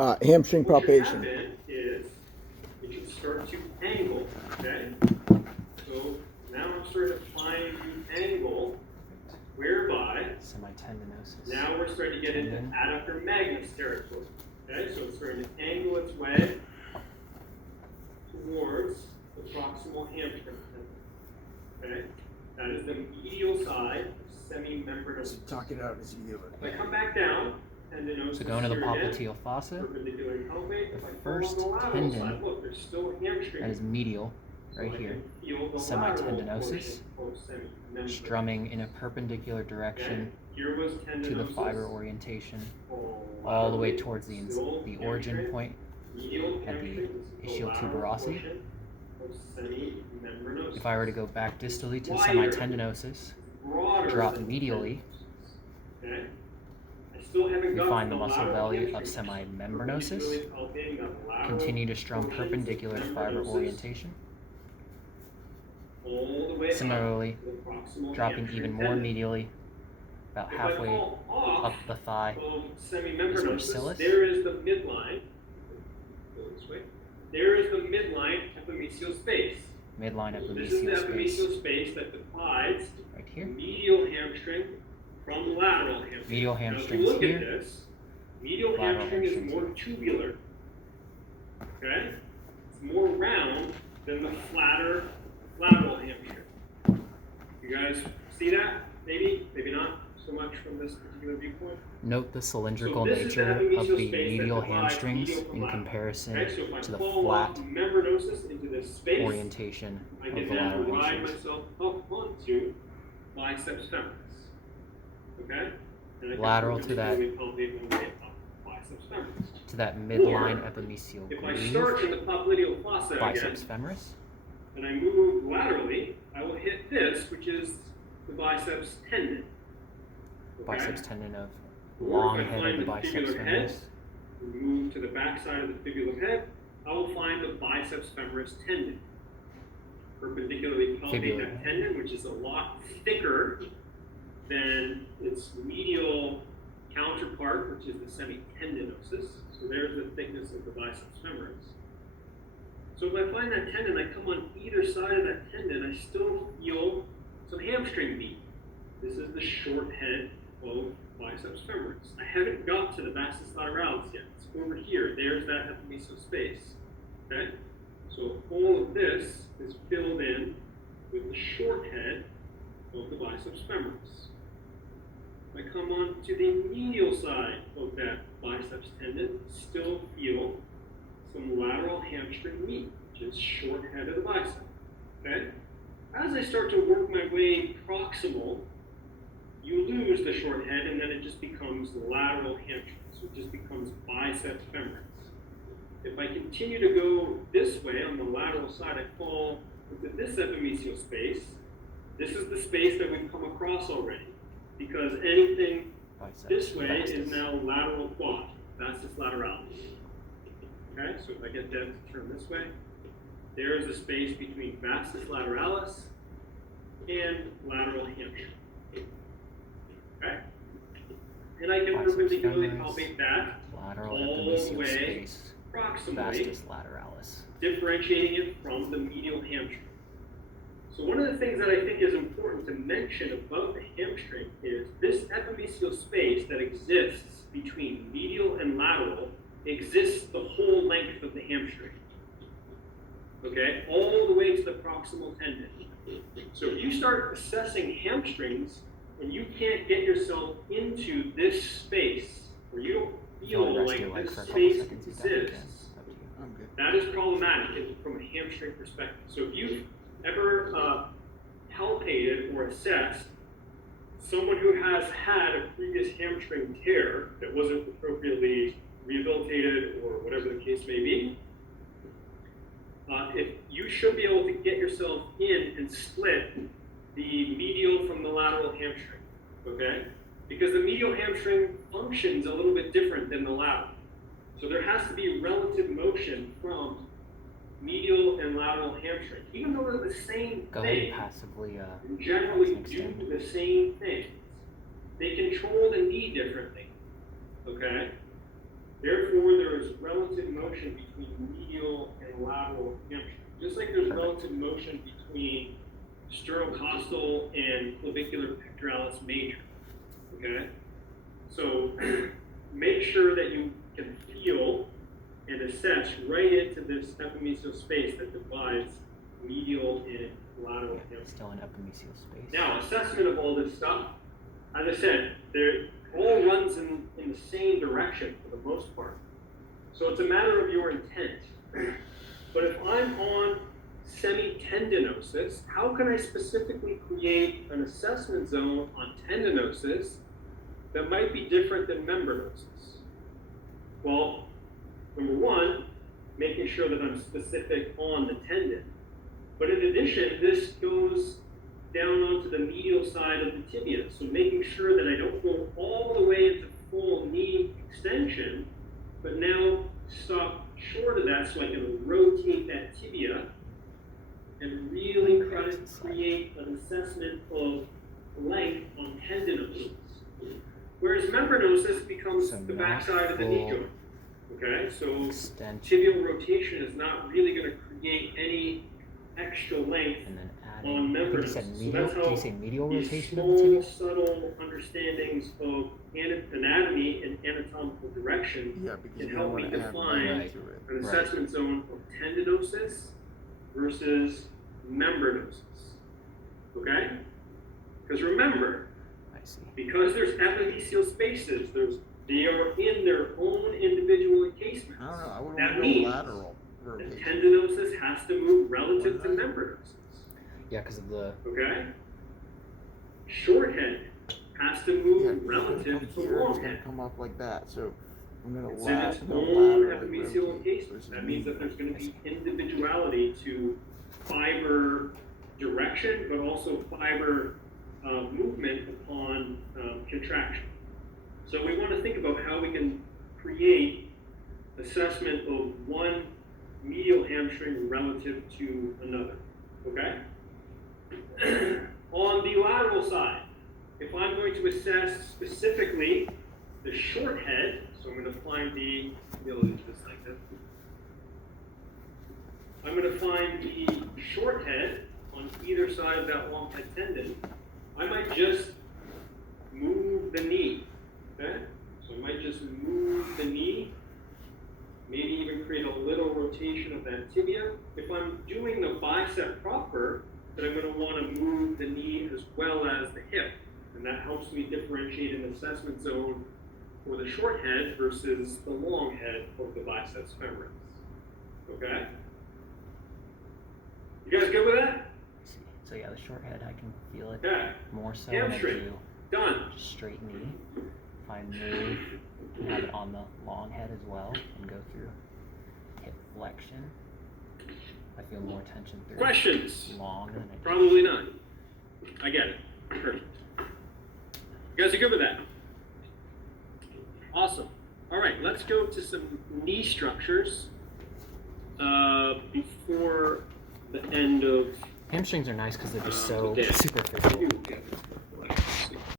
Hamstring palpation. What can happen is it can start to angle, okay? So now I'm starting to find the angle whereby semitendinosus. now we're starting to get into adductor magnus territory. Okay, so it's starting to angle its way towards the proximal hamstring. Okay, that is the medial side of semimembranous. Talk it out as you do If I come back down, tendinosus. So going to the popliteal fossa, perpendicular and palpate. the If I first pull on the lateral tendon side, look, there's still a hamstring. that is medial, right here, semitendinosus, strumming in a perpendicular direction to the fiber orientation, all the way towards the origin point at the ischial tuberosity. If I were to go back distally to the semitendinosus, drop medially, we find the muscle belly of semimembranosus, continue to strum perpendicular to fiber orientation. Similarly, dropping even more medially, about halfway up the thigh, is gracilis. There is the midline. Go this way. There is the midline epimesial space. Midline This is the epimesial space, epimesial space that divides right here. medial hamstring from lateral hamstring. Medial Now, if hamstrings you look here. at this, medial Lateral hamstring is hamstrings more tubular. Okay? It's more round than the flatter lateral hamstring. You guys see that? Maybe? Maybe not so much from this particular viewpoint. Note the cylindrical So this is the nature of epimesial the space that medial divides hamstrings medial from in lateral. comparison Okay, so if I to the pull flat off membranosus into this space, orientation I of can the then lateral ride hamstrings. myself up onto biceps femoris. Okay? And I can Lateral to that- perpendicularly palpate my way up biceps femoris. To that midline epimesial If I start in groove, the popliteal fossa biceps again, femoris. and I move laterally, I will hit this, which is the biceps tendon. Okay? Biceps tendon of Or long if I head find of the the biceps fibular head, femoris. move to the back side of the fibular head, I will find the biceps femoris tendon. Perpendicularly palpate Fibular. that tendon, which is a lot thicker than its medial counterpart, which is the semitendinosus. So there's the thickness of the biceps femoris. So if I find that tendon, I come on either side of that tendon, I still feel some hamstring meat. This is the short head of biceps femoris. I haven't got to the vastus lateralis yet. It's over here. There's that epimesial space. Okay? So all of this is filled in with the short head of the biceps femoris. I come on to the medial side of that biceps tendon, still feel some lateral hamstring meat, which is short head of the bicep. Okay? As I start to work my way proximal, you lose the short head, and then it just becomes lateral hamstring. So it just becomes biceps femoris. If I continue to go this way on the lateral side, I fall into this epimesial space. This is the space that we've come across already, because anything this way is now lateral quad, vastus lateralis. Okay, so if I get that to turn this way, there is a space between vastus lateralis and lateral hamstring. Okay? And I can Biceps perpendicularly femoris, palpate that lateral all the epimesial way space, proximally, vastus lateralis. differentiating it from the medial hamstring. So one of the things that I think is important to mention about the hamstring is this epimesial space that exists between medial and lateral exists the whole length of the hamstring. Okay, all the way to the proximal tendon. So if you start assessing hamstrings and you can't get yourself into this space, or you don't feel like this space exists, that is problematic from a hamstring perspective. So if you've ever palpated or assessed someone who has had a previous hamstring tear that wasn't appropriately rehabilitated or whatever the case may be, if you should be able to get yourself in and split the medial from the lateral hamstring, okay? Because the medial hamstring functions a little bit different than the lateral. So there has to be relative motion from medial and lateral hamstring. Even though they're the same Go ahead thing, and passively and generally extend. do the same things, they control the knee differently, okay? Therefore, there is relative motion between medial and lateral hamstring. Just like there's relative motion between sternocostal and clavicular pectoralis major. Okay? So make sure that you can feel and assess right into this epimesial space that divides medial and lateral hamstring. Still in epimesial space. Now, assessment of all this stuff, as I said, it all runs in the same direction for the most part. So it's a matter of your intent. But if I'm on semitendinosis, how can I specifically create an assessment zone on tendinosis that might be different than membranosis? Well, number one, making sure that I'm specific on the tendon. But in addition, this goes down onto the medial side of the tibia. So making sure that I don't go all the way into full knee extension, but now stop short of that so I can rotate that tibia and really try to create an assessment of length on tendinosis. Whereas membranosis becomes the backside of the knee joint. Okay, so tibial rotation is not really going to create any extra length on membranosis. So that's how medial these rotation of the small, tibia? subtle understandings of anatomy and anatomical direction can help me define an assessment zone of tendinosis versus membranosis. Okay? Because remember, because there's epimesial spaces, they are in their own individual encasements. I don't know. I wouldn't That want to means go lateral the rotation. tendinosis has to move relative to membranosis. Yeah, because of the. Okay? Short head has to move Yeah, it's gonna relative come to here, long it's gonna head. come up like that. So I'm gonna It's in its own laterally epimesial rotate encasement. versus That means that medial. there's going to be individuality to fiber direction, but also fiber movement upon contraction. So we want to think about how we can create assessment of one medial hamstring relative to another. Okay? On the lateral side, if I'm going to assess specifically the short head, so I'm going to find the, just like this. I'm going to find the short head on either side of that long head tendon. I might just move the knee. Okay? So I might just move the knee, maybe even create a little rotation of that tibia. If I'm doing the bicep proper, then I'm going to want to move the knee as well as the hip. And that helps me differentiate an assessment zone for the short head versus the long head of the biceps femoris. Okay? You guys good with that? So yeah, the short head, I can feel it Okay. more so when I Hamstring. do Done. straight knee. If I move and have it on the long head as well and go through hip flexion, I feel more tension through Questions? long than I do. Probably not. I get it. Perfect. You guys are good with that? Awesome. All right, let's go to some knee structures before the end of Hamstrings are nice because they're just so okay. superficial. Okay.